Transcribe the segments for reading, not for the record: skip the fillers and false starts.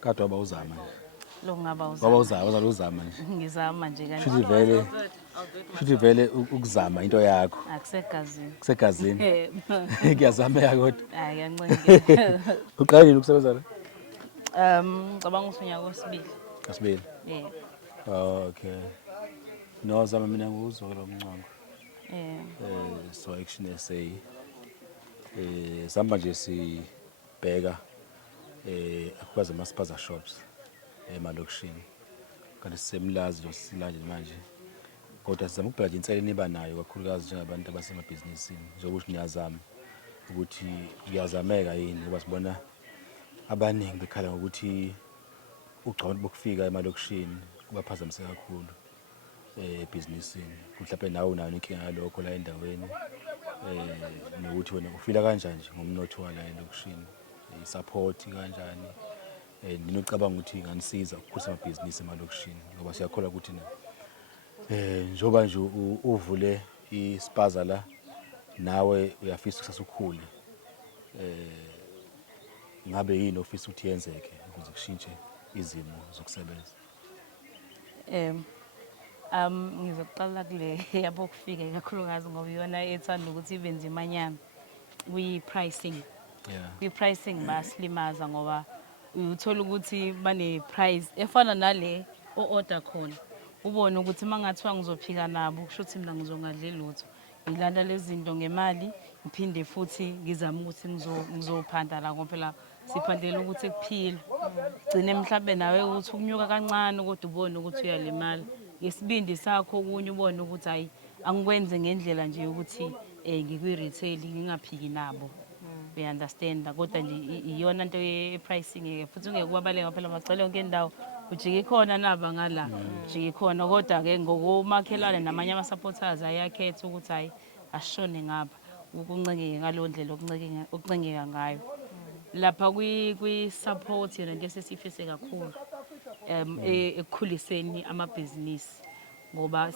Kade wabawuzama nje. Lo ngaba Wabawuzama nje. ngizama nje kanje. Shuthi vele ukuzama into yakho. Akusegazini. Kusegazini. Ngiyazameka kodwa. Hayi kancane. Uqalile ukusebenza la? Ngicabanga ukuthi unyaka wesibili. Asibili. Yeah. Okay. No zama mina nguzwa lo mncango. Yeah. So action SA. Samba nje sibheka akwazi ama-spaza shops emalokishini. Kanti sisemlazi lo silanje manje. Kodwa sizama ukubheka nje inselelo niba nayo kakhulukazi njengabantu abasemabhizinisini. Njengoba niyazama ukuthi kuyazameka yini ngoba sibona abaningi bekhala ngokuthi ugcona bokufika emalokishini kubaphazamise kakhulu ebhizinisini. Mhlawumbe nawe unayo inkinga yalokho la endaweni. Nokuthi wena ufila kanjani nje ngomnotho wala elokishini. I-support kanjani. Ninocabanga ukuthi nganisiza ukukhulisa amabhizinisi emalokishini ngoba siyakholwa ukuthi njoba nje uvule ispaza la nawe uyafisa ukusasa ukhule. Ngabe yini ofisa ukuthi yenzeke ukuze kushintshe izimo zokusebenza? Ngizoqala kule yabo kufika kakhulukazi ngoba iyona ethanda ukuthi ibenze imanyama. Pricing. Yeah. Pricing basilimaza ngoba uthola ukuthi bane price efana nale o-order khona. Ubone ukuthi mangathiwa ngizophika nabo kusho ukuthi mina ngizongadli lutho. Ngilanda lezi zinto ngemali ngiphinde futhi ngizama ukuthi ngizophanda la ngoba phela siphandela ukuthi kuphile. Gcine mhlawumbe nawe ukuthi ukunyuka kancane kodwa ubone ukuthi uyalimala. Ngesibindi sakho okunye ubone ukuthi hayi angikwenze ngendlela nje ukuthi ngikwi-retail ngingaphiki nabo. We understand kodwa nje iyona into ye-pricing futhi ungeke kwabaleka phela macala yonke indawo ujike khona naba ngala ujike khona kodwa ke ngokomakhelwane namanye ama-supporters ayakhetha ukuthi hayi ashone ngapha ukuncengeke ngalo ndlela okuncengeka ngayo lapha kwi-support yona nje sesifise kakhulu ekukhuliseni amabhizinisi ngoba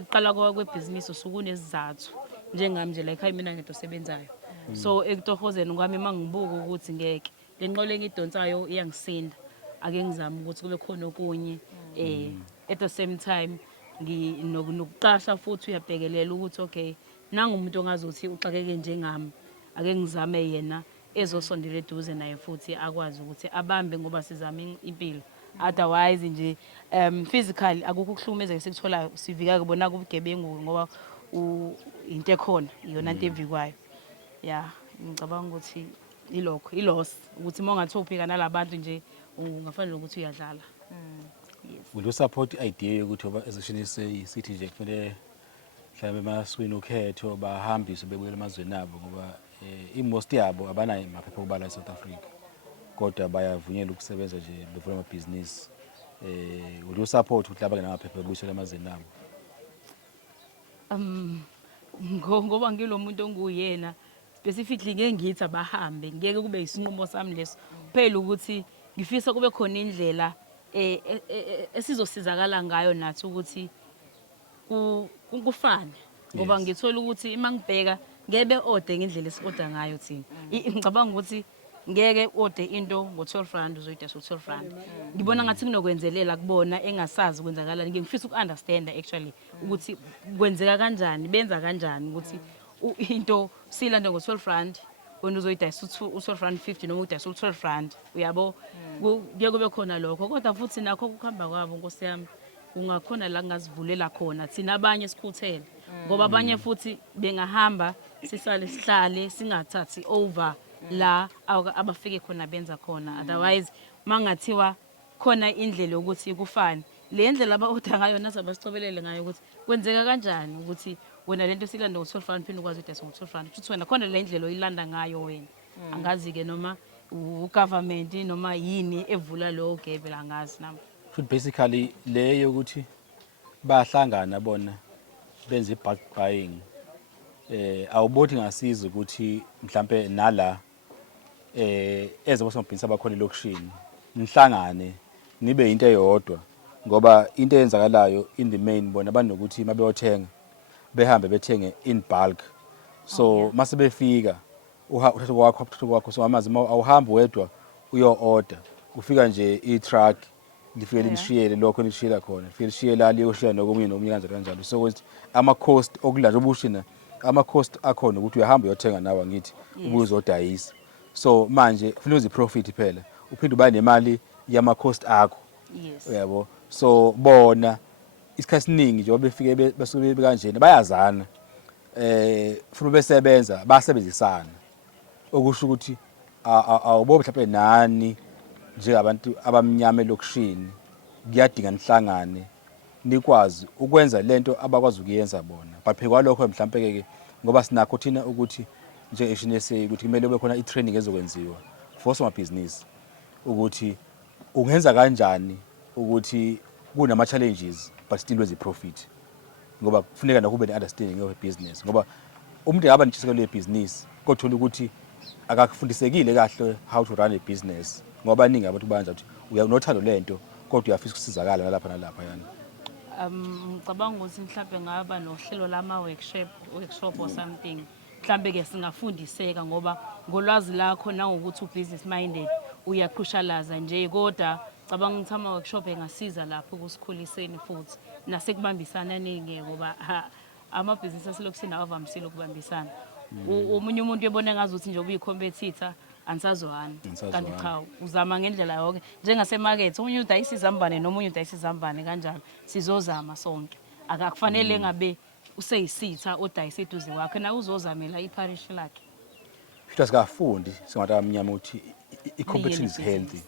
uqala kwebhizinisi usukunesizathu njengami nje la ekhaya mina ngento osebenzayo. So ekutohozeni kwami mangibuka ukuthi ngeke le nqolo engidonsayo iyangisinda ake ngizama ukuthi kube khona okunye at the same time nokuqasha futhi uyabhekelela ukuthi okay nangumuntu ongazothi uxakeke njengami ake ngizame yena ezosondela eduze naye futhi akwazi ukuthi abambe ngoba sizama impilo. Otherwise nje physically akukho ukuhlukumezeka sikuthola sivika kubona kubugebengu ngoba into ekhona iyona into evikwayo. Yeah, ngicabanga ukuthi iloss ukuthi mongathi uphika nalabantu nje ungafanele ukuthi uyadlala. Yes. Will you support i-idea yokuthi oba ezishini sithi nje kufanele mhlawumbe emaswini ukhetho bahambise bebuyela emazweni abo ngoba i-most yabo abanayo amaphepha okubala eSouth Africa kodwa bayavunyelwa ukusebenza nje bevula amabhizinisi. Will you support ukuthi laba namaphepha bebuyisela emazweni abo? Ngoba ngilomuntu onguyena specifically ngeke ngithi abahambe ngeke kube isinqumo sami leso phela ukuthi ngifisa kube khona indlela esizosizakala ngayo nathi ukuthi kufane ngoba ngithola ukuthi mangibheka ngebe order ngendlela esioda ngayo thina. Ngicabanga ukuthi ngeke order into ngo-R12 uzoyidayisa u-R12. Ngibona ngathi kunokwenzelela kubona engasazi kwenzakalani. Ngifisa uku-understand actually ukuthi kwenzeka kanjani benza kanjani ukuthi into silanda ngo-R12 wena uzoyidayisa u-R12.50 noma udayisa u-R12 uyabo kuye kube khona lokho kodwa futhi nakho kuhamba kwabo Nkosi yami ungakhona la ngazivulela khona thina abanye sikhuthele ngoba abanye futhi bengahamba sihlale singathathi over la abafike khona benza khona. Otherwise mangathiwa khona indlela ukuthi kufane le ndlela aba-order ngayo nathi abasicobelele ngayo ukuthi kwenzeka kanjani ukuthi wena lento silanda ngo-R12 phinde ukwazi udayisa ngo-R12 futhi wena khona le ndlela oyilanda ngayo wena. Angazi-ke noma u-government noma yini evula lowo gebe angazi nami. Futhi basically leyo ukuthi bahlangana bona benze i-bulk buying awubothi ngasiza ukuthi mhlambe nala ezabosomabhizinisi abakhona elokishini nihlangane nibe into eyodwa ngoba into eyenzakalayo in the main bona banokuthi mabeyothenga behambe bethenge in bulk. So mase befika uthatha kwakho so amazi awuhambi wedwa uyo order kufika nje i-truck lifike lishiyele lokho lishiyela khona lifike lishiyele la liyoshiya nokomunye nomunye kanjalo so ukuthi ama-cost okudla obushina ama-cost akhona ukuthi uyahamba uyothenga nawe ngithi ubuzodayisa so manje kufanele uzi-profit phela uphinde uba nemali yama-cost akho uyabo so bona isikhathi esiningi njengoba befike basuke bekanjena bayazana futhi besebenza basebenzisana okusho ukuthi awubo mhlawumbe nani njengabantu abamnyama elokishini kuyadinga nihlangane nikwazi ukwenza lento abakwazi ukuyenza bona baphekwa lokho mhlawumbe ke ngoba sinakho thina ukuthi nje eSHNSA ukuthi kumele kube khona i-training ezokwenziwa for somabhizinisi ukuthi ungenza kanjani ukuthi kunama challenges but still wenze profit ngoba kufuneka nakube ne-understanding of business ngoba umuntu engaba nentshisekelo yebusiness kodwa ukuthi akakufundisekile kahle how to run a business ngoba baningi abantu banja ukuthi uyanothando lento kodwa uyafisa ukusizakala nalapha yani ngicabanga ukuthi mhlawumbe ngaba nohlelo lama workshop or something mhlawumbe ke singafundiseka ngoba ngolwazi lakho nangokuthi ubusiness minded uyaqhushalaza nje kodwa cabanga ukuthi ama workshop engasiza lapho kusikhuliseni futhi nasekubambisana ningi ngoba amabhizinisi aselokusini awavamisile ukubambisana omunye umuntu uyabona ngazuthi nje ubuyi-competitor anisazwana kanti cha uzama ngendlela yonke njengasemakethe omunye udayisa izambane nomunye udayisa izambane kanjalo sizozama sonke akakufanele ngabe useyisitha odayisa eduze kwakhe na uzozamela iparish lakhe futhi asikafundi singabantu abamnyama ukuthi i-competition is healthy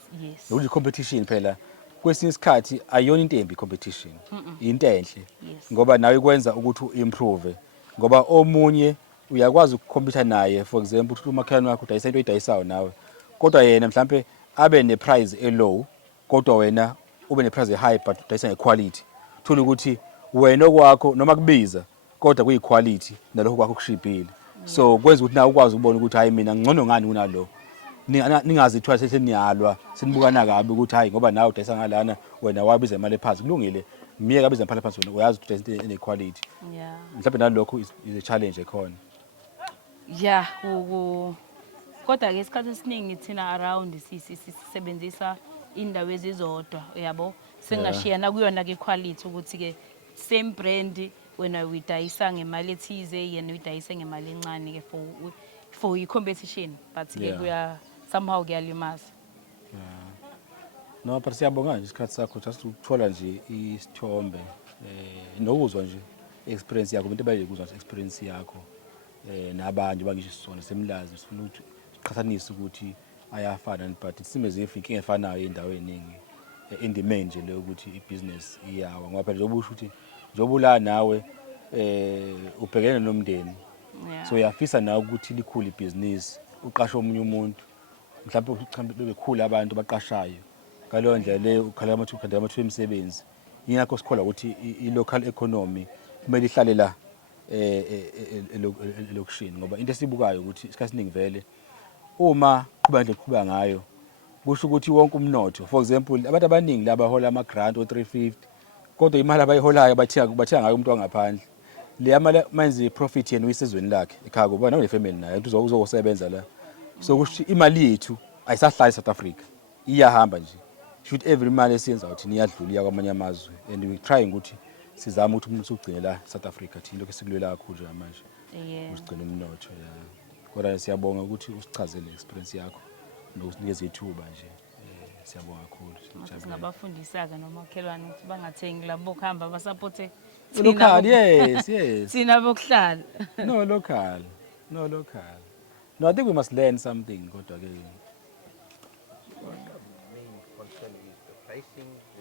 ukuthi i-competition phela kwesinye isikhathi ayiyona into embi i-competition into enhle ngoba nawe ikwenza ukuthi u-improve ngoba omunye uyakwazi ukukhompyutha naye for example ukuthi umakhelwane wakho udayisa into oyidayisayo nawe kodwa yena mhlambe abe ne-price elow kodwa wena ube ne-price e-high but udayisa nge-quality thola ukuthi wena okwakho noma kubiza kodwa kuyi-quality nalokho kwakho kushibhile so kwenza ukuthi nawe ukwazi ukubona ukuthi hayi mina ngcono ngani kunalo ningazithwala seseniyalwa senibukana kabi ukuthi hayi ngoba nawe udayisa ngalana wena wabiza imali ephansi kulungile miyeka abiza imali ephansi wena uyazi ukuthi udayisa into ene-quality mhlawumbe nalokho is a challenge ekhona kodwa ke isikhathi esiningi thina around sisebenzisa indawo ezizodwa uyabo singashiyana kuyona ke quality ukuthi ke same brand wena uyidayisa ngemali ethize yena uyidayisa ngemali encane ke for i-competition but ke kuya somehow kuyalimaza no but siyabonga nje isikhathi sakho just ukuthola nje isithombe nokuzwa nje experience yakho into ebalulekile ukuzwa experience yakho nabanye bangisho sisona semlazi sifuna ukuthi siqhathanise ukuthi ayafana but isimo ezifi inkinga efanayo endaweni eningi in the main nje le ukuthi ibusiness iyawa ngoba phela njengoba usho ukuthi njengoba la nawe ubhekene nomndeni so uyafisa nawe ukuthi likhule ibusiness uqashe omunye umuntu mhlawumbe bebekhulu abantu baqashayo ngaleyo ndlela le ukhala amathuba emisebenzi yingakho sikhola ukuthi i-local economy kumele ihlale la elokishini ngoba into esibukayo ukuthi isikhathi esiningi vele uma qhubeka ngayo kusho ukuthi wonke umnotho for example abantu abaningi laba hola ama grant o350 kodwa imali abayiholayo bathenga ngayo umuntu wangaphandle le mali manje profit yena uyisezweni lakhe ekhaya kuba nawe nefamily naye ukuthi uzosebenza la so kusho imali yethu ayisahlali South Africa iyahamba nje should every mali esiyenza ukuthi niyadlula iya kwamanye amazwe and we trying ukuthi sizama ukuthi umuntu ugcine la South Africa thina lokho sikulwela kakhulu nje manje usigcina umnotho kodwa siyabonga ukuthi usichazele experience yakho nokusinikeza ithuba nje siyabonga kakhulu singabafundisa-ke nomakhelwane ukuthi bangathengi labo kuhamba basupporte local yes thina bokuhlala no I think we must learn something kodwa ke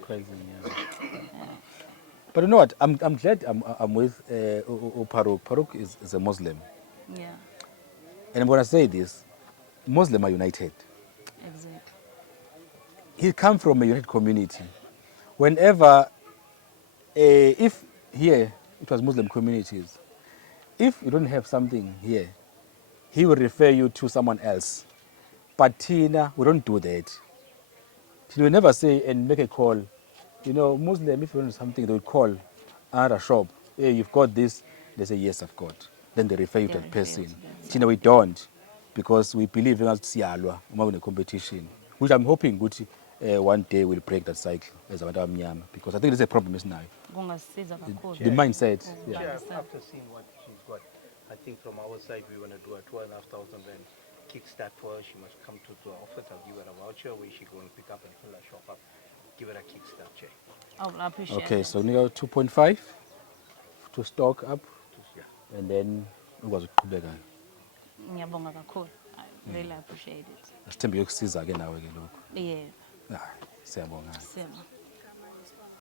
pricing but you know what I'm glad I'm with Farouk is a Muslim and I'm going to say this Muslims are united. Exactly. He come from a united community. Whenever, if here it was Muslim communities, if you don't have something here, he will refer you to someone else. But Tina, we don't do that. Tina will never say and make a call. You know, Muslim, if you want something, they will call another shop. Hey, you've got this. They say, yes, I've got. Then they refer you to that person. Tina, we don't. Because we believe in siyalwa uma kune competition which I'm hoping ukuthi one day we'll break that cycle as abantu abamnyama, because I think this is a problem esinayo. Kungasiza kakhulu. The mindset. Yeah. Yeah, after seeing what she's got, I think from our side we want to do a 2,500 rand kickstart for her. She must come to our office. I'll give her a voucher where she go and pick up and fill her shop up. Give her a kickstart check. I appreciate Okay, it. so nika 2.5 to stock up, Yeah. and then ukwazi ukuqhubeka. Ngiyabonga kakhulu. I really appreciate it. Asithembe yokusiza ke nawe ke lokho. Yeah. Siyabonga. Siyabonga.